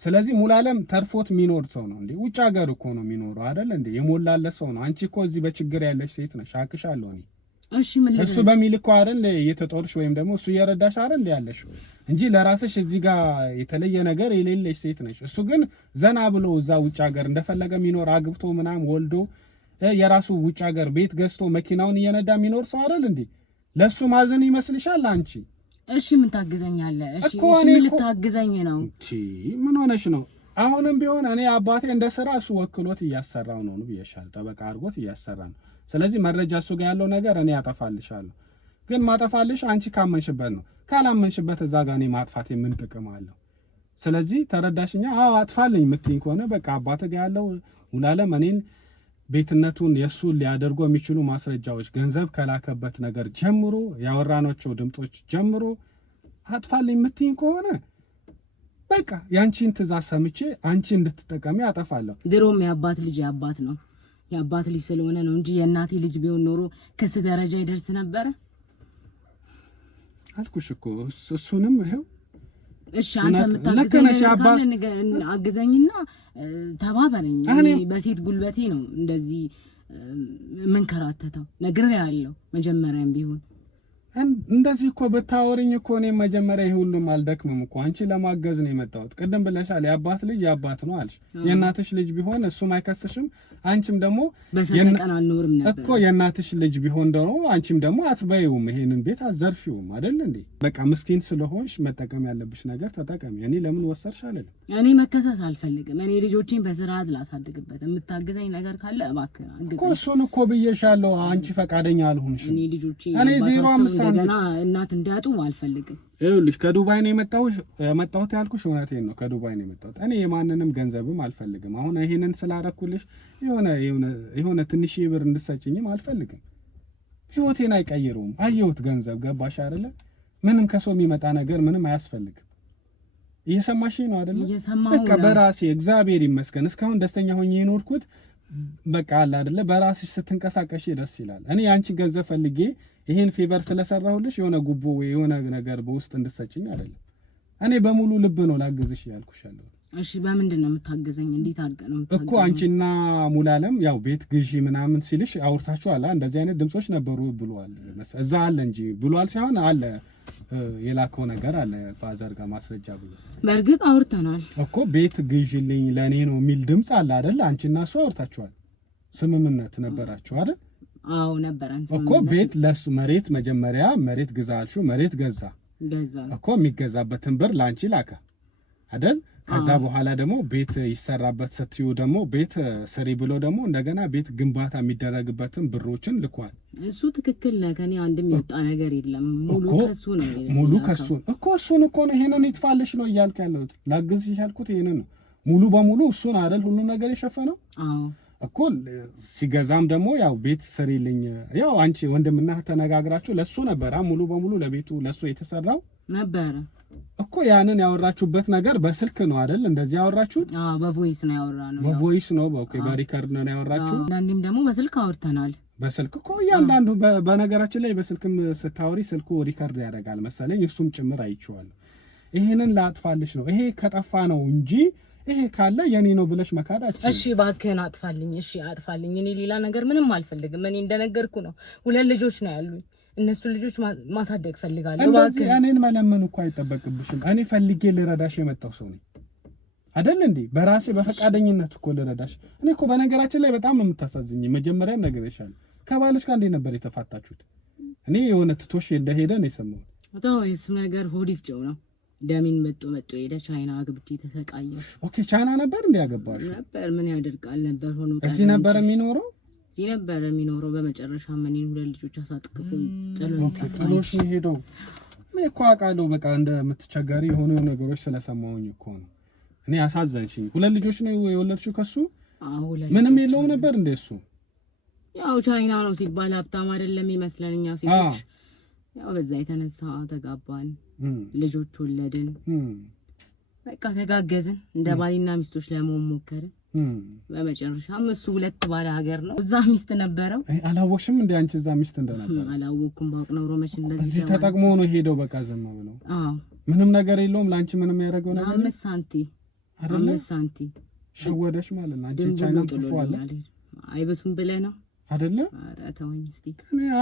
ስለዚህ ሙሉዓለም ተርፎት የሚኖር ሰው ነው እንዴ? ውጭ ሀገር እኮ ነው የሚኖረው አይደል እንዴ? የሞላለት ሰው ነው። አንቺ እኮ እዚህ በችግር ያለሽ ሴት ነሽ፣ አውቅሻለሁ እኔ። እሺ ምን እሱ በሚልኮ አይደል እየተጦርሽ ወይም ደግሞ እሱ እየረዳሽ አይደል ያለሽ እንጂ ለራስሽ እዚህ ጋር የተለየ ነገር የሌለሽ ሴት ነሽ። እሱ ግን ዘና ብሎ እዛ ውጭ ሀገር እንደፈለገ የሚኖር አግብቶ ምናምን ወልዶ የራሱ ውጭ ሀገር ቤት ገዝቶ መኪናውን እየነዳ የሚኖር ሰው አይደል እንዴ? ለሱ ማዘን ይመስልሻል አንቺ? እሺ ምን ታግዘኛለህ? እሺ ምን ልታግዘኝ ነው? ምን ሆነሽ ነው? አሁንም ቢሆን እኔ አባቴ እንደ ስራ እሱ ወክሎት እያሰራው ነው ብዬሻል። ጠበቃ አድርጎት እያሰራ ነው። ስለዚህ መረጃ እሱ ጋር ያለው ነገር እኔ ያጠፋልሻለሁ። ግን ማጠፋልሽ አንቺ ካመንሽበት ነው። ካላመንሽበት እዛ ጋር እኔ ማጥፋት ምን ጥቅም አለው? ስለዚህ ተረዳሽኛ? አዎ አጥፋልኝ የምትይኝ ከሆነ በቃ አባቴ ጋር ያለው ሙሉዓለም እኔን ቤትነቱን የሱ ሊያደርጉ የሚችሉ ማስረጃዎች ገንዘብ ከላከበት ነገር ጀምሮ ያወራናቸው ድምጾች ጀምሮ አጥፋልኝ የምትይኝ ከሆነ በቃ ያንቺን ትእዛዝ ሰምቼ አንቺ እንድትጠቀሚ አጠፋለሁ። ድሮም የአባት ልጅ የአባት ነው። የአባት ልጅ ስለሆነ ነው እንጂ የእናቴ ልጅ ቢሆን ኖሮ ክስ ደረጃ ይደርስ ነበር አልኩሽ እኮ። እሱንም ይሄው እሺ አንተ የምታግዘኝ አግዘኝና ተባበረኝ። እኔ በሴት ጉልበቴ ነው እንደዚህ መንከራተተው ነግሬያለሁ። መጀመሪያም ቢሆን እንደዚህ እኮ ብታወሪኝ እኮ እኔ መጀመሪያ ይሄ ሁሉም አልደክምም እኮ አንቺ ለማገዝ ነው የመጣሁት። ቅድም ብለሻል የአባት ልጅ የአባት ነው አልሽ። የእናትሽ ልጅ ቢሆን እሱም አይከስሽም፣ አንቺም ደግሞ በሰቀቀን አልኖርም ነበር እኮ። የእናትሽ ልጅ ቢሆን ደግሞ አንቺም ደግሞ አትበይውም፣ ይሄንን ቤት አዘርፊውም አይደል እንዴ? በቃ ምስኪን ስለሆንሽ መጠቀም ያለብሽ ነገር ተጠቀሚ። እኔ ለምን ወሰርሽ አለልም። እኔ መከሰስ አልፈልግም። እኔ ልጆቼን በስርዓት ላሳድግበት የምታግዘኝ ነገር ካለ እባክህ አግዘኝ እኮ። እሱን እኮ ብዬሻለሁ፣ አንቺ ፈቃደኛ አልሆንሽም። እኔ ልጆቼ እኔ 0.5 ገና እናት እንዲያጡ አልፈልግም። ይኸውልሽ ከዱባይ ነው የመጣሁት ያልኩሽ እውነቴን ነው። ከዱባይ ነው የመጣሁት። እኔ የማንንም ገንዘብም አልፈልግም። አሁን ይሄንን ስላደረኩልሽ የሆነ ትንሽ ብር እንድትሰጪኝም አልፈልግም። ህይወቴን አይቀይረውም። አየሁት ገንዘብ ገባሽ አይደለ? ምንም ከሰው የሚመጣ ነገር ምንም አያስፈልግም። እየሰማሽኝ ነው አይደለ? በቃ በራሴ እግዚአብሔር ይመስገን እስካሁን ደስተኛ ሆኜ የኖርኩት በቃ አለ አይደለ? በራስሽ ስትንቀሳቀሽ ደስ ይላል። እኔ አንቺ ገንዘብ ፈልጌ ይሄን ፌቨር ስለሰራሁልሽ የሆነ ጉቦ ወይ የሆነ ነገር በውስጥ እንድትሰጪኝ አይደለም። እኔ በሙሉ ልብ ነው ላግዝሽ ያልኩሻለሁ። እሺ በምንድን ነው የምታገዘኝ? እንዴት አድርገህ ነው የምታገዘኝ እኮ? አንቺና ሙሉዓለም ያው ቤት ግዢ ምናምን ሲልሽ አውርታችኋል። እንደዚህ አይነት ድምጾች ነበሩ ብሏል። እዛ አለ እንጂ ብሏል ሳይሆን አለ የላከው ነገር አለ ፋዘር ጋር ማስረጃ ብሎ። በእርግጥ አውርተናል እኮ ቤት ግዢልኝ ለኔ ነው የሚል ድምጽ አለ አይደል? አንቺና እሱ አውርታችኋል። ስምምነት ነበራችሁ አይደል? አዎ ነበረን እኮ። ቤት ለሱ መሬት መጀመሪያ መሬት ግዛ አልሽው፣ መሬት ገዛ እኮ። የሚገዛበትን ብር ላንቺ ላከ አይደል? ከዛ በኋላ ደግሞ ቤት ይሰራበት ስትዩ ደግሞ ቤት ስሪ ብሎ ደግሞ እንደገና ቤት ግንባታ የሚደረግበትን ብሮችን ልኳል። እሱ ትክክል ነው። ከኔ አንድም የወጣ ነገር የለም። ሙሉ ከሱ ነው። ሙሉ ከሱ እኮ። እሱን እኮ ነው ይሄንን ይጥፋልሽ ነው እያልኩ ያለሁት። ላግዝሽ ያልኩት ይሄንን ነው። ሙሉ በሙሉ እሱን አይደል ሁሉ ነገር የሸፈነው? አዎ እኮ። ሲገዛም ደግሞ ያው ቤት ስሪልኝ ያው አንቺ ወንድምና ተነጋግራችሁ ለሱ ነበር ሙሉ በሙሉ ለቤቱ ለሱ የተሰራው ነበር እኮ ያንን ያወራችሁበት ነገር በስልክ ነው አይደል? እንደዚህ ያወራችሁት? በቮይስ ነው ያወራነው። በቮይስ ነው ኦኬ። በሪከርድ ነው ያወራችሁ? አንዳንዴም ደግሞ በስልክ አውርተናል። በስልክ እኮ እያንዳንዱ በነገራችን ላይ በስልክም ስታወሪ ስልኩ ሪከርድ ያደርጋል መሰለኝ፣ እሱም ጭምር አይቼዋለሁ። ይሄንን ላጥፋልሽ ነው ይሄ ከጠፋ ነው እንጂ ይሄ ካለ የኔ ነው ብለሽ መካዳችሁ። እሺ እባክህን አጥፋልኝ። እሺ አጥፋልኝ። እኔ ሌላ ነገር ምንም አልፈልግም። እኔ እንደነገርኩ ነው 2 ልጆች ነው ያሉኝ። እነሱ ልጆች ማሳደግ ፈልጋለሁ። እንደዚህ እኔን መለመን እኮ አይጠበቅብሽም። እኔ ፈልጌ ልረዳሽ የመጣው ሰው ነኝ አይደል እንዴ? በራሴ በፈቃደኝነት እኮ ልረዳሽ። እኔ እኮ በነገራችን ላይ በጣም ነው የምታሳዝኝ። መጀመሪያም ነገርሻለሁ። ከባልሽ ጋር እንዴት ነበር የተፋታችሁት? እኔ የሆነ ትቶሽ እንደሄደ ነው የሰማሁት። ታውይስ ነገር ሆዲፍ ጨው ነው። ደሚን መጥቶ ሄደ። ቻይና አግብቼ ተሰቃየሁ። ኦኬ ቻይና ነበር እንዴ ያገባሽ? ነበር። ምን ያደርጋል ነበር ሆኖ እዚህ ነበር የሚኖረው? እዚህ ነበር የሚኖረው። በመጨረሻ ምን 2 ልጆች አሳጥቅፎ ጥሎሽ ነው ሄደው። እኔ እኮ አውቃለሁ በቃ እንደምትቸገሪ የሆኑ ነገሮች ስለሰማሁኝ እኮ ነው። እኔ አሳዘንሽኝ። 2 ልጆች ነው የወለድሽው ከሱ? አዎ። ምንም የለውም ነበር እንደ እሱ? ያው ቻይና ነው ሲባል ሀብታም አይደለም ይመስለኛ ሴቶች። ያው በዛ የተነሳ ተጋባን፣ ልጆች ወለድን። በቃ ተጋገዝን፣ እንደ ባልና ሚስቶች ለመሆን ሞከርን። በመጨረሻም እሱ 2 ባለ ሀገር ነው፣ እዛ ሚስት ነበረው። አላወቅሽም እንዴ አንቺ እዛ ሚስት እንደነበረ? አላወቅኩም። ባውቅ ነው ሮመሽ እንደዚህ እዚህ ተጠቅሞ ነው ሄደው በቃ ዘማ ብለው። ምንም ነገር የለውም ላንቺ ምንም ያደረገው ነገር 5 ሳንቲም 5 ሳንቲም ሸወደሽ ማለት ነው። አንቺ ቻይና ትፏል አይበሱም ብለህ ነው አይደለ? ኧረ ተወኝ እስቲ።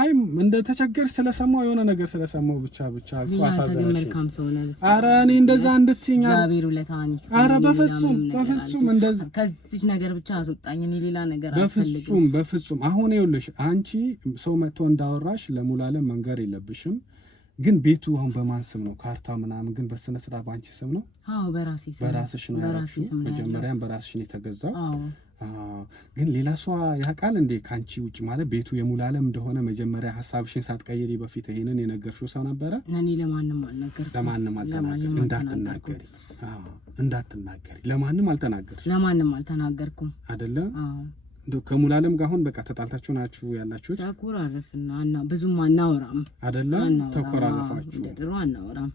አይ እንደ ተቸገር ስለሰማው የሆነ ነገር ስለሰማው ብቻ አሳዘነሽ። መልካም ሰው ነህ። ኧረ እኔ እንደዛ እንድትይኝ እግዚአብሔር ውለታን። ኧረ በፍጹም እንደዛ ከዚህ ነገር ብቻ አስወጣኝ። እኔ ሌላ ነገር አልፈልግም። በፍጹም አሁን ይኸውልሽ አንቺ ሰው መጥቶ እንዳወራሽ ለሙላለም መንገር የለብሽም። ግን ቤቱ አሁን በማን ስም ነው? ካርታ ምናምን ግን በስነ ስርዓት ባንቺ ስም ነው? አዎ በራሴ ስም። በራስሽ ነው ያልሽው? መጀመሪያም በራስሽ ነው የተገዛው? አዎ። ግን ሌላ ሰው ያውቃል እንዴ ካንቺ ውጭ? ማለት ቤቱ የሙላለም እንደሆነ መጀመሪያ ሐሳብሽን ሳትቀይሪ በፊት ይሄንን የነገርሽው ሰው ነበረ? እኔ ለማንም አልነገርኩም። ለማንም አልተናገርኩም። እንዳትናገሪ ለማንም አልተናገርሽ? ለማንም አልተናገርኩም አይደለ? አዎ። እንደው ከሙላለም ጋር አሁን በቃ ተጣልታችሁ ናችሁ ያላችሁት? ተኮራረፍና ብዙም አናወራም አይደለ? ተኮራረፋችሁ? ድሮ አናወራም።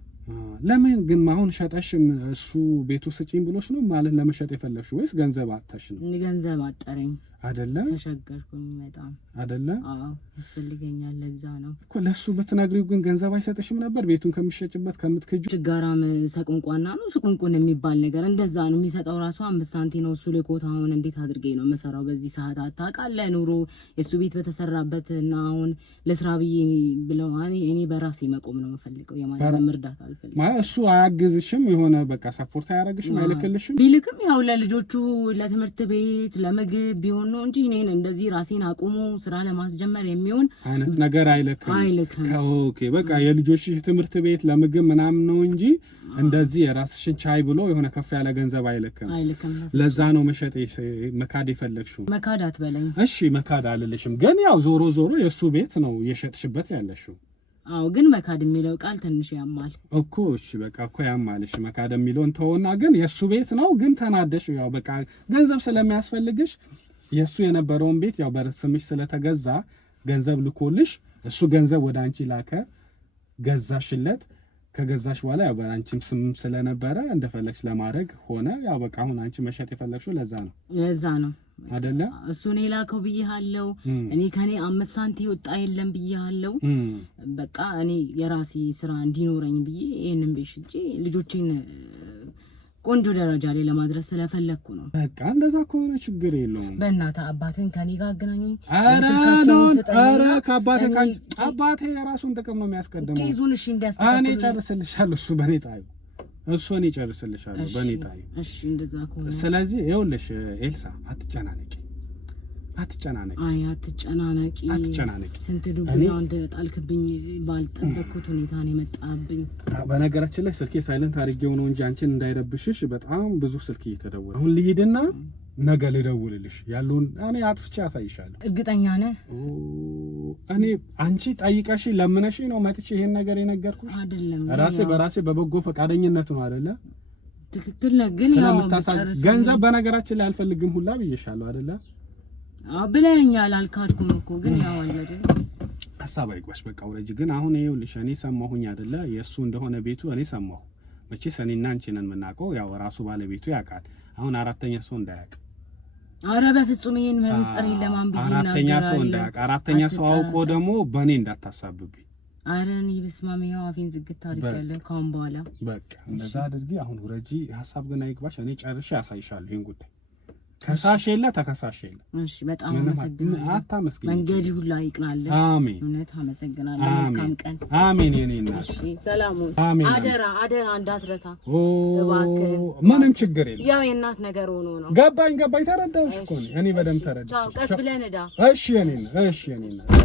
ለምን ግን አሁን ሸጠሽ እሱ ቤቱ ስጪኝ ብሎሽ ነው ማለት ለመሸጥ የፈለግሽው ወይስ ገንዘብ አጣሽ ነው? ገንዘብ አጠረኝ አይደለ? ተሸገርኩኝ በጣም አይደለ? አዎ ያስፈልገኛል። ለዛ ነው እኮ ለሱ ብትነግሪው ግን ገንዘብ አይሰጥሽም ነበር? ቤቱን ከሚሸጭበት ከምትክጁ ችጋራም ሰቁንቋና ነው ስቁንቁን የሚባል ነገር እንደዛ ነው የሚሰጠው። ራሱ 5 ሳንቲም ነው እሱ ልኮት። አሁን እንዴት አድርጌ ነው መሰራው በዚህ ሰዓት? አታውቃለህ ኑሮ የሱ ቤት በተሰራበት እና አሁን ለስራ ብዬ ብለው እኔ በራሴ መቆም ነው የምፈልገው። የማንም እርዳታ አልፈልግም። ማለት እሱ አያግዝሽም? የሆነ በቃ ሰፖርት አያደርግሽም? አይልክልሽም? ቢልክም ያው ለልጆቹ ለትምህርት ቤት ለምግብ ቢሆን ነው እንጂ እኔን እንደዚህ ራሴን አቁሞ ስራ ለማስጀመር የሚሆን አይነት ነገር አይልክም። ኦኬ በቃ የልጆች ትምህርት ቤት ለምግብ ምናምን ነው እንጂ እንደዚህ የራስሽን ቻይ ብሎ የሆነ ከፍ ያለ ገንዘብ አይልክም። ለዛ ነው መካድ የፈለግሽው። መካድ አትበለኝ እሺ። መካድ አልልሽም፣ ግን ያው ዞሮ የሱ ቤት ነው እየሸጥሽበት ያለሽው። አዎ ግን መካድ የሚለው ቃል ትንሽ ያማል እኮ። እሺ በቃ እኮ ያማል። እሺ መካድ የሚለውን ተወና፣ ግን የሱ ቤት ነው። ግን ተናደሽ ያው በቃ ገንዘብ ስለሚያስፈልግሽ የሱ የነበረውን ቤት ያው በስምሽ ስለተገዛ ገንዘብ ልኮልሽ እሱ ገንዘብ ወደ አንቺ ላከ፣ ገዛሽለት። ከገዛሽ በኋላ ያው በአንቺም ስም ስለነበረ እንደፈለግሽ ለማድረግ ሆነ። ያው በቃ አሁን አንቺ መሸጥ የፈለግሽው ለዛ ነው አይደለ? እሱ እኔ ላከው ብዬሃለው። እኔ ከኔ 5 ሳንቲም ወጣ የለም ብዬሃለው። በቃ እኔ የራሴ ስራ እንዲኖረኝ ብዬ ይሄንን ቤት ሽጬ ልጆቼን ቆንጆ ደረጃ ላይ ለማድረስ ስለፈለኩ ነው። በቃ እንደዛ ከሆነ ችግር የለውም። በእናትህ አባቴን ከኔ ጋር አገናኙኝ። አባቴ የራሱን ጥቅም ነው የሚያስቀድመው። ኬዙን እሺ እንዲያስተካክሉ እኔ ጨርስልሻለሁ። እሱ በኔ ጣዩ። እኔ ጨርስልሻለሁ በኔ ጣዩ። እሺ እንደዛ ከሆነ ስለዚህ ይኸውልሽ ኤልሳ አትጨናነቂ። አይ አትጨናነቂ። ስንት ዱብና እንደ ጣልክብኝ ባልጠበቅኩት ሁኔታ ነው የመጣብኝ። በነገራችን ላይ ስልኬ ሳይለንት አድርጌው ነው እንጂ አንቺን እንዳይረብሽሽ በጣም ብዙ ስልክ እየተደወለ አሁን ልሂድና ነገ ልደውልልሽ ያለውን እኔ አጥፍቼ አሳይሻለሁ። እርግጠኛ ነህ? እኔ አንቺ ጠይቀሽ ለምነሽ ነው መጥቼ ይሄን ነገር የነገርኩሽ አይደለም። በራሴ በበጎ ፈቃደኝነት ነው አይደለ? ትክክል ነህ። ግን ያው ገንዘብ በነገራችን ላይ አልፈልግም ሁላ ብዬሻለሁ አይደለ? ብለኸኛል። አልካድኩም እኮ ግን ያው አይደል ሐሳብ አይግባሽ በቃ ወረጂ። ግን አሁን ይኸውልሽ እኔ ሰማሁኝ አይደለ የእሱ እንደሆነ ቤቱ እኔ ሰማሁ። መቼስ እኔና አንቺ ነን የምናውቀው፣ ያው ራሱ ባለቤቱ ያውቃል። አሁን አራተኛ ሰው እንዳያውቅ። አረ በፍጹም ይሄን በሚስጥር ለማን ብዬ አራተኛ ሰው እንዳያውቅ። አራተኛ ሰው አውቆ ደግሞ በእኔ እንዳታሳብብኝ። አረ እኔ በስማም ያው አፌን ዝግት አድርጋለሁ ካሁን በኋላ በቃ እንደዛ አድርጊ። አሁን ወረጂ ሐሳብ ግን አይግባሽ። እኔ ጨርሼ ያሳይሻለሁ ይሄን ጉዳይ። ከሳሽ የለ ተከሳሽ የለ። እሺ በጣም አመሰግናለሁ። አታመስግኝ። መንገድ ሁሉ ይቅናል። አሜን። እውነት አመሰግናለሁ። መልካም ቀን። አሜን። የኔ እናት እሺ ሰላሙን አደራ እንዳትረሳ እባክህ። ምንም ችግር የለም። ያው የእናት ነገር ሆኖ ነው። ገባኝ ተረዳሁሽ እኮ እኔ በደንብ ተረዳሁ። ቻው። ቀስ ብለን እዳ። እሺ የኔ እናት።